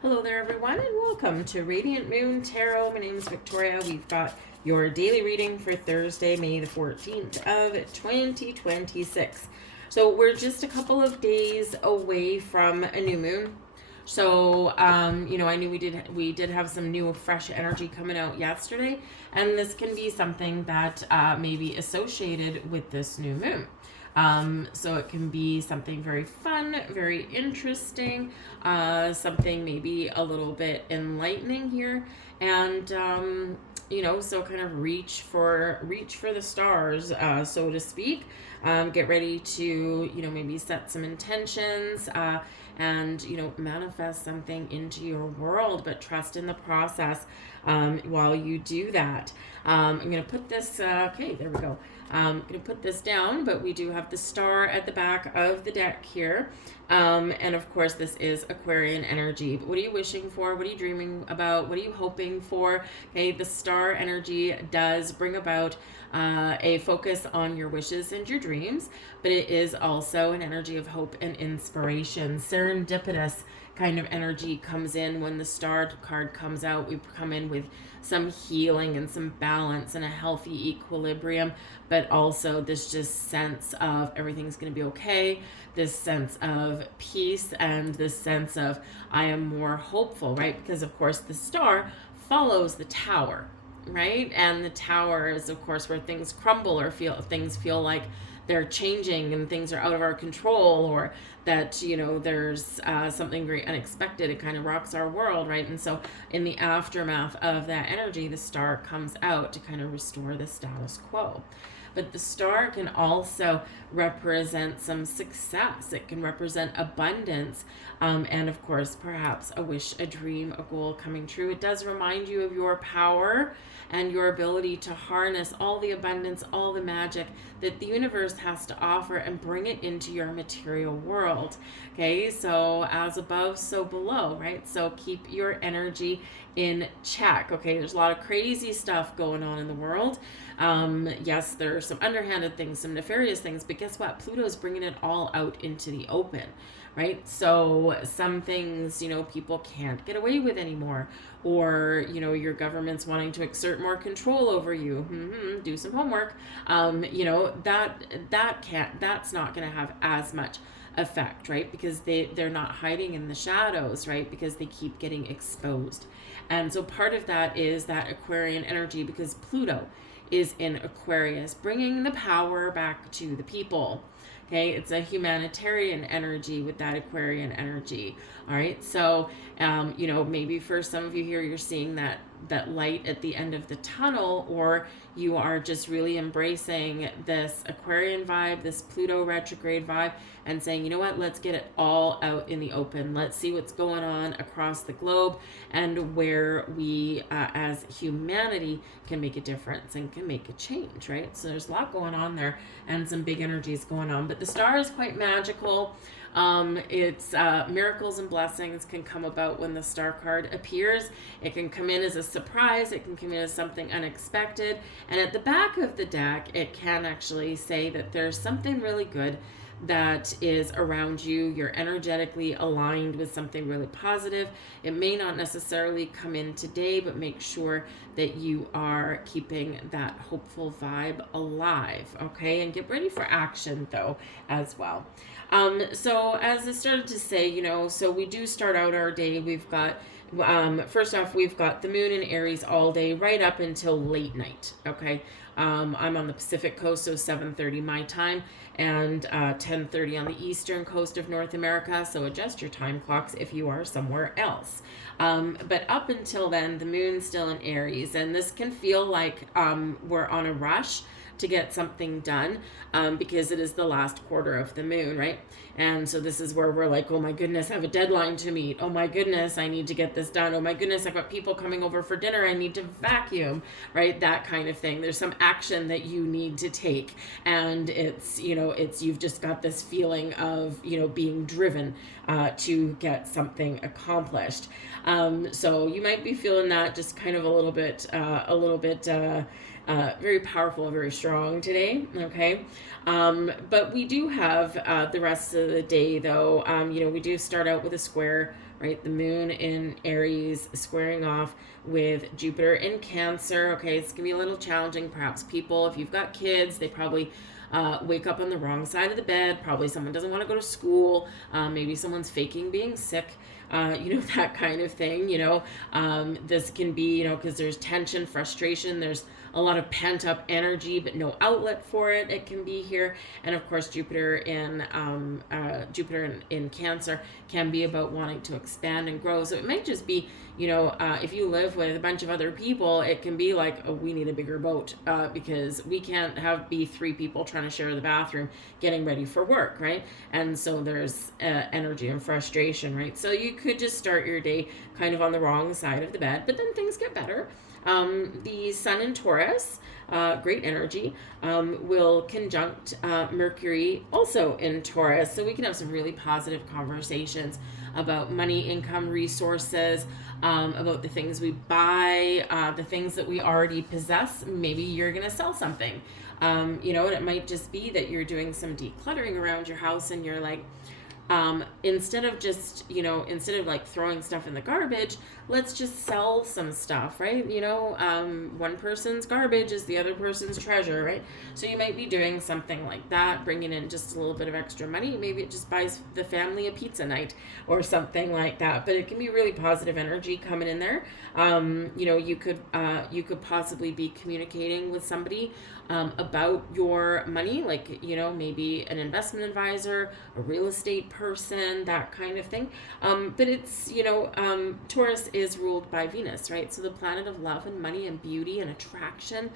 Hello there, everyone, and welcome to Radiant Moon Tarot. My name is Victoria. We've got your daily reading for Thursday, May the 14th of 2026. So we're just a couple of days away from a new moon. So, I knew we did have some new fresh energy coming out yesterday, and this can be something that may be associated with this new moon. So it can be something very fun, very interesting, something maybe a little bit enlightening here, and so kind of reach for the stars, so to speak. Get ready to maybe set some intentions. And manifest something into your world, but trust in the process while you do that. I'm going to put this, okay, there we go. I'm going to put this down, but we do have the star at the back of the deck here. And of course, this is Aquarian energy. But what are you wishing for? What are you dreaming about? What are you hoping for? Okay, the star energy does bring about a focus on your wishes and your dreams, but it is also an energy of hope and inspiration. Serendipitous kind of energy comes in when the star card comes out. We come in with some healing and some balance and a healthy equilibrium, but also this just sense of everything's going to be okay, this sense of peace, and this sense of I am more hopeful, right? Because of course the star follows the tower, right? And the tower is of course where things crumble or things feel like they're changing and things are out of our control, or that there's something very unexpected. It kind of rocks our world, right? And so in the aftermath of that energy, the star comes out to kind of restore the status quo. But the star can also represent some success. It can represent abundance, and of course perhaps a wish, a dream, a goal coming true. It does remind you of your power and your ability to harness all the abundance, all the magic that the universe has to offer, and bring it into your material world. Okay, so as above, so below, right? So keep your energy in check. Okay, there's a lot of crazy stuff going on in the world. Yes, there are some underhanded things, some nefarious things, but guess what? Pluto's bringing it all out into the open, right? So some things, people can't get away with anymore, or, your government's wanting to exert more control over you. Do some homework. That's not going to have as much effect, right? Because they're not hiding in the shadows, right? Because they keep getting exposed. And so part of that is that Aquarian energy, because Pluto is in Aquarius, bringing the power back to the people. Okay, it's a humanitarian energy with that Aquarian energy. All right, so maybe for some of you here, you're seeing that light at the end of the tunnel, or you are just really embracing this Aquarian vibe, this Pluto retrograde vibe, and saying, you know what, let's get it all out in the open. Let's see what's going on across the globe, and where we as humanity can make a difference and can make a change, right? So there's a lot going on there, and some big energies going on. But the star is quite magical. It's miracles and blessings can come about when the star card appears. It can come in as a surprise. It can come in as something unexpected. And at the back of the deck, it can actually say that there's something really good that is around you. You're energetically aligned with something really positive. It may not necessarily come in today, but make sure that you are keeping that hopeful vibe alive, okay? And get ready for action, though, as well. So as I started to say, so we do start out our day. We've got first off, we've got the moon in Aries all day, right up until late night. Okay. I'm on the Pacific coast, so 7:30 my time, and 10:30 on the eastern coast of North America. So adjust your time clocks if you are somewhere else. But up until then, the moon's still in Aries, and this can feel like we're on a rush to get something done, because it is the last quarter of the moon, right? And so this is where we're like, oh my goodness, I have a deadline to meet. Oh my goodness, I need to get this done. Oh my goodness, I've got people coming over for dinner. I need to vacuum, right? That kind of thing. There's some action that you need to take. And it's, you've just got this feeling of, being driven to get something accomplished. So you might be feeling that just kind of a little bit very powerful, very strong today. Okay. But we do have the rest of the day, though. We do start out with a square, right? The moon in Aries squaring off with Jupiter in Cancer. Okay. It's going to be a little challenging. Perhaps people, if you've got kids, they probably wake up on the wrong side of the bed. Probably someone doesn't want to go to school. Maybe someone's faking being sick. That kind of thing. This can be, because there's tension, frustration, there's a lot of pent up energy, but no outlet for it. It can be here. And of course, Jupiter in Cancer can be about wanting to expand and grow. So it might just be, if you live with a bunch of other people, it can be like, oh, we need a bigger boat because we can't be three people trying to share the bathroom getting ready for work, right? And so there's energy and frustration, right? So you could just start your day kind of on the wrong side of the bed, but then things get better. The Sun in Taurus, great energy, will conjunct Mercury also in Taurus. So we can have some really positive conversations about money, income, resources, about the things we buy, the things that we already possess. Maybe you're going to sell something, and it might just be that you're doing some decluttering around your house and you're like, instead of like throwing stuff in the garbage, let's just sell some stuff, right? One person's garbage is the other person's treasure, right? So you might be doing something like that, bringing in just a little bit of extra money. Maybe it just buys the family a pizza night or something like that, but it can be really positive energy coming in there. You could possibly be communicating with somebody about your money, like, maybe an investment advisor, a real estate person, that kind of thing. But it's, Taurus is ruled by Venus, right? So the planet of love and money and beauty and attraction,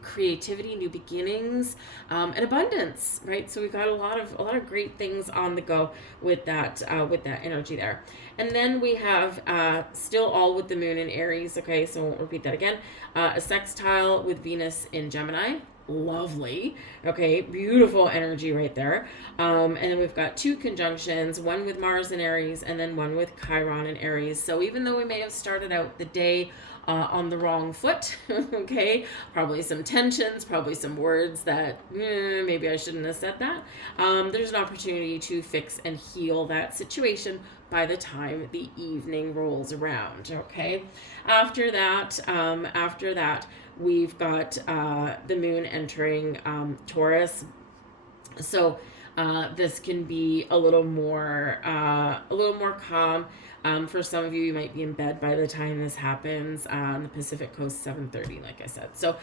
creativity, new beginnings, and abundance, right? So we've got a lot of great things on the go with that energy there. And then we have still all with the moon in Aries. Okay, so we'll repeat that again. A sextile with Venus in Gemini. Lovely. Okay, beautiful energy right there. And then we've got two conjunctions, one with Mars in Aries and then one with Chiron in Aries. So even though we may have started out the day on the wrong foot, okay, probably some tensions, probably some words that maybe I shouldn't have said that. There's an opportunity to fix and heal that situation by the time the evening rolls around. Okay, after that, we've got the moon entering Taurus. So this can be a little more calm. For some of you, you might be in bed by the time this happens. On the Pacific Coast, 7:30, like I said. So,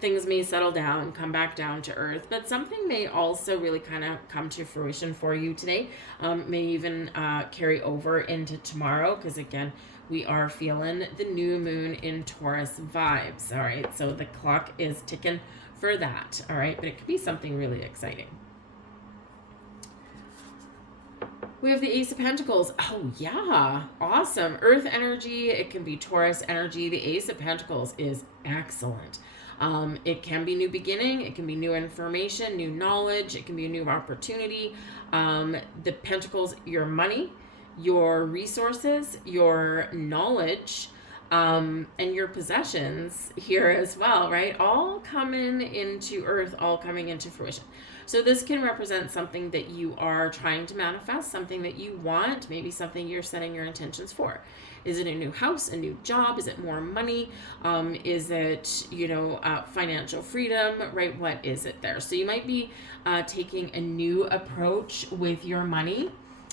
things may settle down, come back down to earth, but something may also really kind of come to fruition for you today. May even carry over into tomorrow, because again, we are feeling the new moon in Taurus vibes. All right, so the clock is ticking for that. All right, but it could be something really exciting. We have the Ace of Pentacles. Oh, yeah. Awesome. Earth energy. It can be Taurus energy. The Ace of Pentacles is excellent. It can be new beginning. It can be new information, new knowledge. It can be a new opportunity. The Pentacles, your money, your resources, your knowledge, and your possessions here as well, right? All coming into earth, all coming into fruition. So this can represent something that you are trying to manifest, something that you want, maybe something you're setting your intentions for. Is it a new house, a new job? Is it more money? Is it, financial freedom, right? What is it there? So you might be taking a new approach with your money.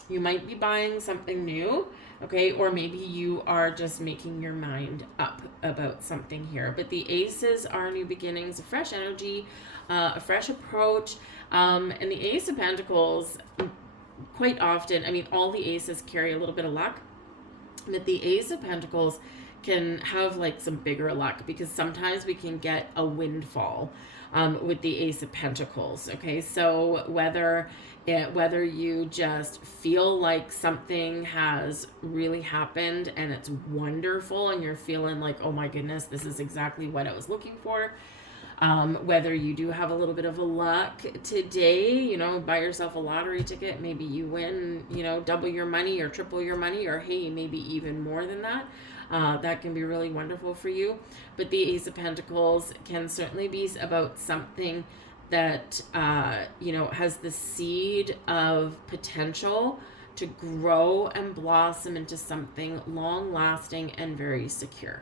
You might be buying something new, okay? Or maybe you are just making your mind up about something here. But the aces are new beginnings, a fresh energy, a fresh approach. And the Ace of Pentacles, quite often, all the aces carry a little bit of luck, but the Ace of Pentacles can have like some bigger luck, because sometimes we can get a windfall with the Ace of Pentacles. Okay, so whether you just feel like something has really happened and it's wonderful and you're feeling like, oh my goodness, this is exactly what I was looking for, Whether you do have a little bit of a luck today, you know, buy yourself a lottery ticket, maybe you win, you know, double your money or triple your money, or hey, maybe even more than that. That can be really wonderful for you. But the Ace of Pentacles can certainly be about something that, you know, has the seed of potential to grow and blossom into something long lasting and very secure.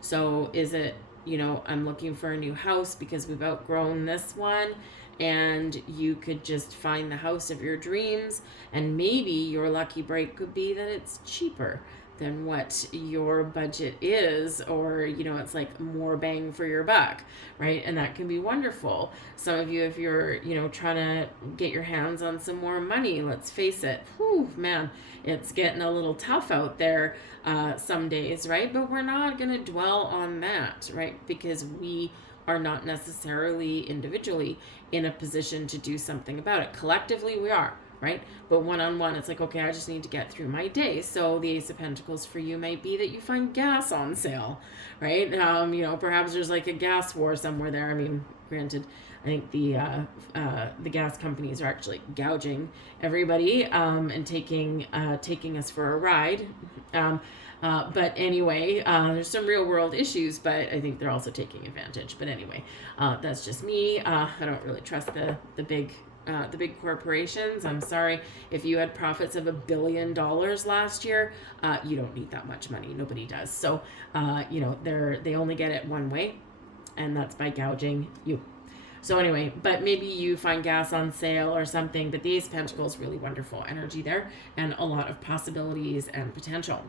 So is it, you know, I'm looking for a new house because we've outgrown this one, and you could just find the house of your dreams, and maybe your lucky break could be that it's cheaper than what your budget is, or, you know, it's like more bang for your buck, right? And that can be wonderful. Some of you, if you're, you know, trying to get your hands on some more money, let's face it, whew, man, it's getting a little tough out there some days, right? But we're not going to dwell on that, right? Because we are not necessarily individually in a position to do something about it. Collectively, we are. Right? But one-on-one, it's like, okay, I just need to get through my day. So the Ace of Pentacles for you might be that you find gas on sale, right? You know, perhaps there's like a gas war somewhere there. I mean, granted, I think the gas companies are actually gouging everybody and taking us for a ride. But anyway, there's some real world issues, but I think they're also taking advantage. But anyway, that's just me. I don't really trust the big corporations. I'm sorry, if you had profits of $1 billion last year, you don't need that much money. Nobody does. So, you know, they only get it one way, and that's by gouging you. So anyway, but maybe you find gas on sale or something, but the Ace of Pentacles, really wonderful energy there, and a lot of possibilities and potential.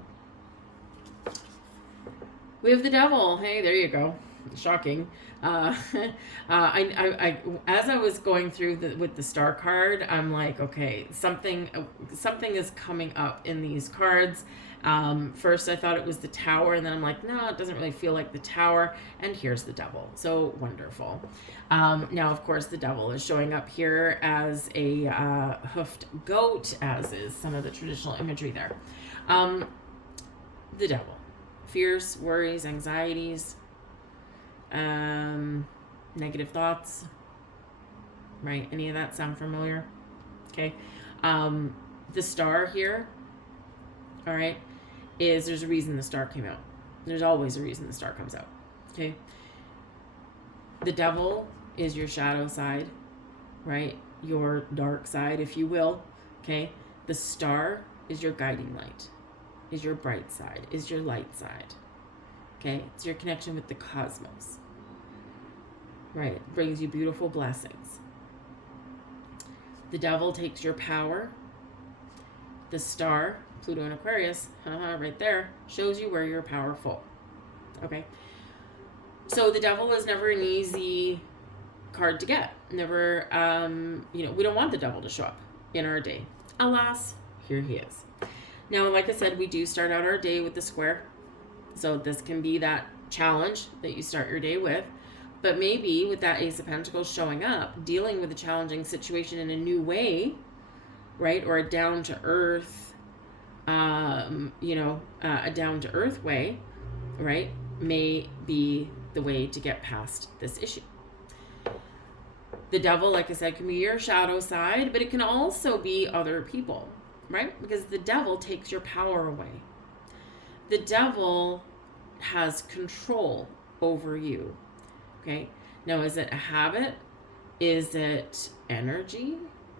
We have the Devil. Hey, there you go. Shocking. I as I was going through with the star card, I'm like, okay, something is coming up in these cards. First I thought it was the Tower, and then I'm like, no, it doesn't really feel like the Tower, and here's the Devil. So wonderful. Now, of course, the Devil is showing up here as a hoofed goat, as is some of the traditional imagery there. The Devil. Fears, worries, anxieties, negative thoughts, right? Any of that sound familiar? Okay. The star here, all right, there's a reason the star came out. There's always a reason the star comes out. Okay. The Devil is your shadow side, right? Your dark side, if you will. Okay. The star is your guiding light, is your bright side, is your light side. Okay. It's your connection with the cosmos. Right. It brings you beautiful blessings. The Devil takes your power. The star, Pluto and Aquarius, right there, shows you where you're powerful. Okay. So the Devil is never an easy card to get. Never, you know, we don't want the Devil to show up in our day. Alas, here he is. Now, like I said, we do start out our day with the square. So this can be that challenge that you start your day with. But maybe with that Ace of Pentacles showing up, dealing with a challenging situation in a new way, right? Or a down-to-earth, you know, a down-to-earth way, right? May be the way to get past this issue. The Devil, like I said, can be your shadow side, but it can also be other people, right? Because the Devil takes your power away. The Devil has control over you. Okay. Now, is it a habit? Is it energy?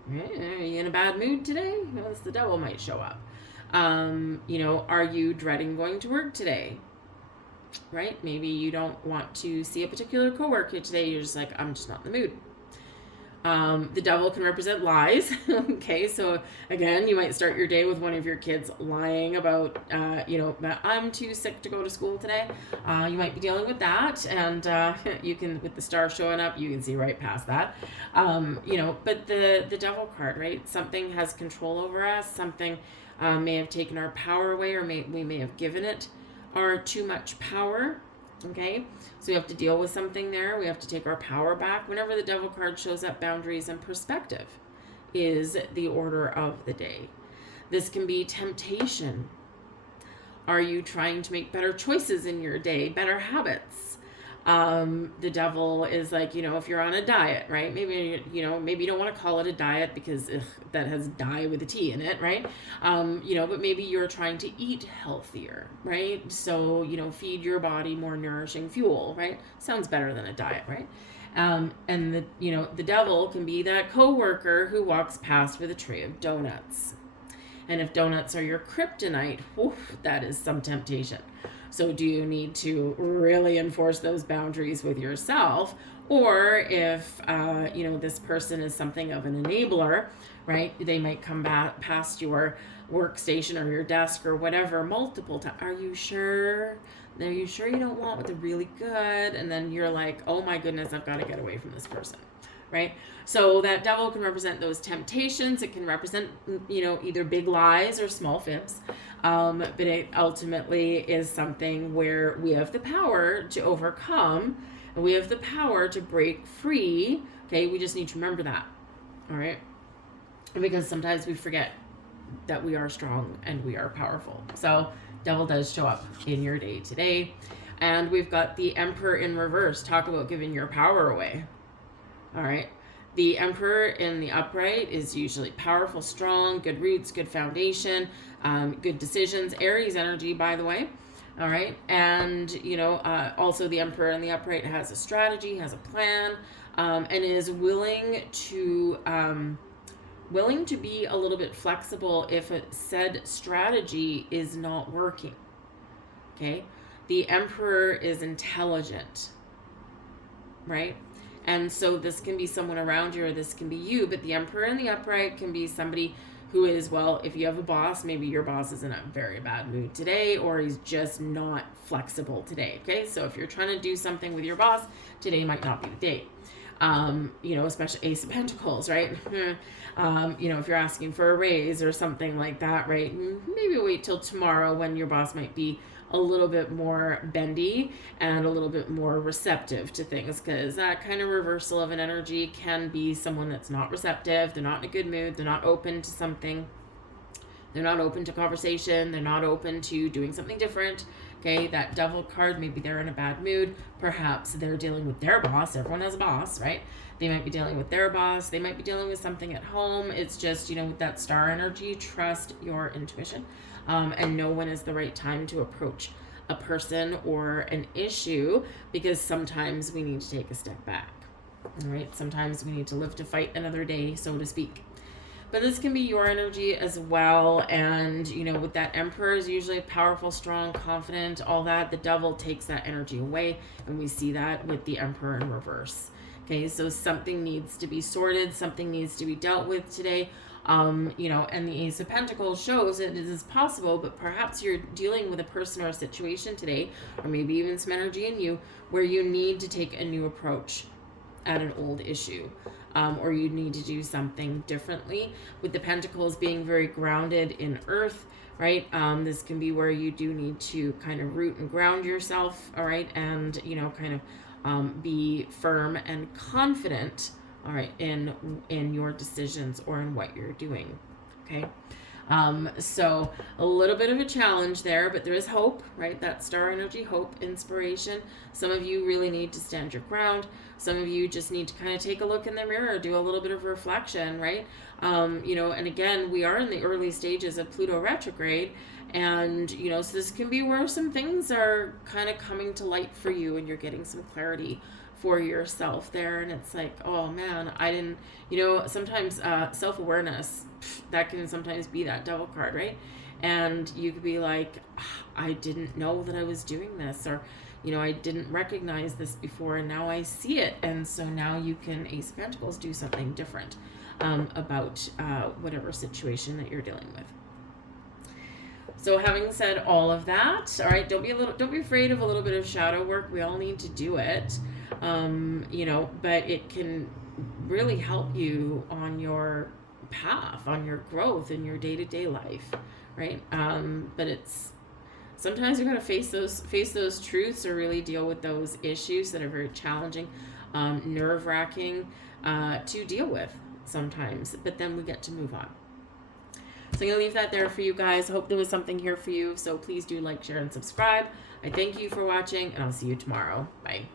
Are you in a bad mood today? Well, the Devil might show up. You know, are you dreading going to work today? Right? Maybe you don't want to see a particular coworker today. You're just like, I'm just not in the mood. The Devil can represent lies. Okay, so again, you might start your day with one of your kids lying about, you know, I'm too sick to go to school today. You might be dealing with that, and you can, with the star showing up, you can see right past that. You know, but the Devil card, right? Something has control over us. Something may have taken our power away, or we may have given it our too much power. Okay, so we have to deal with something there. We have to take our power back. Whenever the Devil card shows up, boundaries and perspective is the order of the day. This can be temptation. Are you trying to make better choices in your day, better habits? The devil is like, if you're on a diet, right? Maybe, maybe you don't want to call it a diet because that has die with a T in it, right? But maybe you're trying to eat healthier, right? So, feed your body more nourishing fuel, right? Sounds better than a diet, right? And the devil can be that coworker who walks past with a tray of donuts. And if donuts are your kryptonite, that is some temptation. So do you need to really enforce those boundaries with yourself? Or if, this person is something of an enabler, right? They might come past your workstation or your desk or whatever multiple times. Are you sure? Are you sure you don't want the really good? And then you're like, oh my goodness, I've got to get away from this person. Right? So that devil can represent those temptations. It can represent, either big lies or small fibs. But it ultimately is something where we have the power to overcome and we have the power to break free. Okay. We just need to remember that. All right. Because sometimes we forget that we are strong and we are powerful. So devil does show up in your day today. And we've got the Emperor in reverse. Talk about giving your power away. All right. The Emperor in the upright is usually powerful, strong, good roots, good foundation, good decisions. Aries energy, by the way. All right. And, also the Emperor in the upright has a strategy, has a plan, and is willing to be a little bit flexible if a said strategy is not working. Okay. The Emperor is intelligent, right? And so this can be someone around you or this can be you, but the Emperor in the upright can be somebody who is, well, if you have a boss, maybe your boss is in a very bad mood today or he's just not flexible today, okay? So if you're trying to do something with your boss, today might not be the day. Especially Ace of Pentacles, right? If you're asking for a raise or something like that, right? Maybe wait till tomorrow when your boss might be a little bit more bendy and a little bit more receptive to things, because that kind of reversal of an energy can be someone that's not receptive, they're not in a good mood, they're not open to something, they're not open to conversation, they're not open to doing something different. Okay, that devil card, maybe they're in a bad mood, perhaps they're dealing with their boss. Everyone has a boss, right? They might be dealing with their boss, they might be dealing with something at home. It's just, with that star energy, trust your intuition, and know when is the right time to approach a person or an issue, because sometimes we need to take a step back. All right, sometimes we need to live to fight another day, so to speak. But this can be your energy as well. And, with that Emperor is usually powerful, strong, confident, all that. The devil takes that energy away. And we see that with the Emperor in reverse. Okay, so something needs to be sorted. Something needs to be dealt with today. And the Ace of Pentacles shows that it is possible, but perhaps you're dealing with a person or a situation today, or maybe even some energy in you, where you need to take a new approach at an old issue. Or you need to do something differently. With the Pentacles being very grounded in earth, right? This can be where you do need to kind of root and ground yourself, all right? And, be firm and confident, all right, in your decisions or in what you're doing, okay? So a little bit of a challenge there, but there is hope, right? That star energy, hope, inspiration. Some of you really need to stand your ground. Some of you just need to kind of take a look in the mirror, do a little bit of reflection, right? And again, we are in the early stages of Pluto retrograde, and, so this can be where some things are kind of coming to light for you and you're getting some clarity for yourself there. And it's like, oh man, I didn't, sometimes self-awareness, that can sometimes be that devil card, right? And you could be like, I didn't know that I was doing this, or I didn't recognize this before and now I see it. And so now you can, Ace of Pentacles, do something different about whatever situation that you're dealing with. So having said all of that, all right, don't be afraid of a little bit of shadow work. We all need to do it. But it can really help you on your path, on your growth in your day-to-day life, right? But it's sometimes you're going to face those truths or really deal with those issues that are very challenging, nerve-wracking to deal with sometimes, but then we get to move on. So I'm going to leave that there for you guys. I hope there was something here for you. So please do like, share, and subscribe. I thank you for watching, and I'll see you tomorrow. Bye.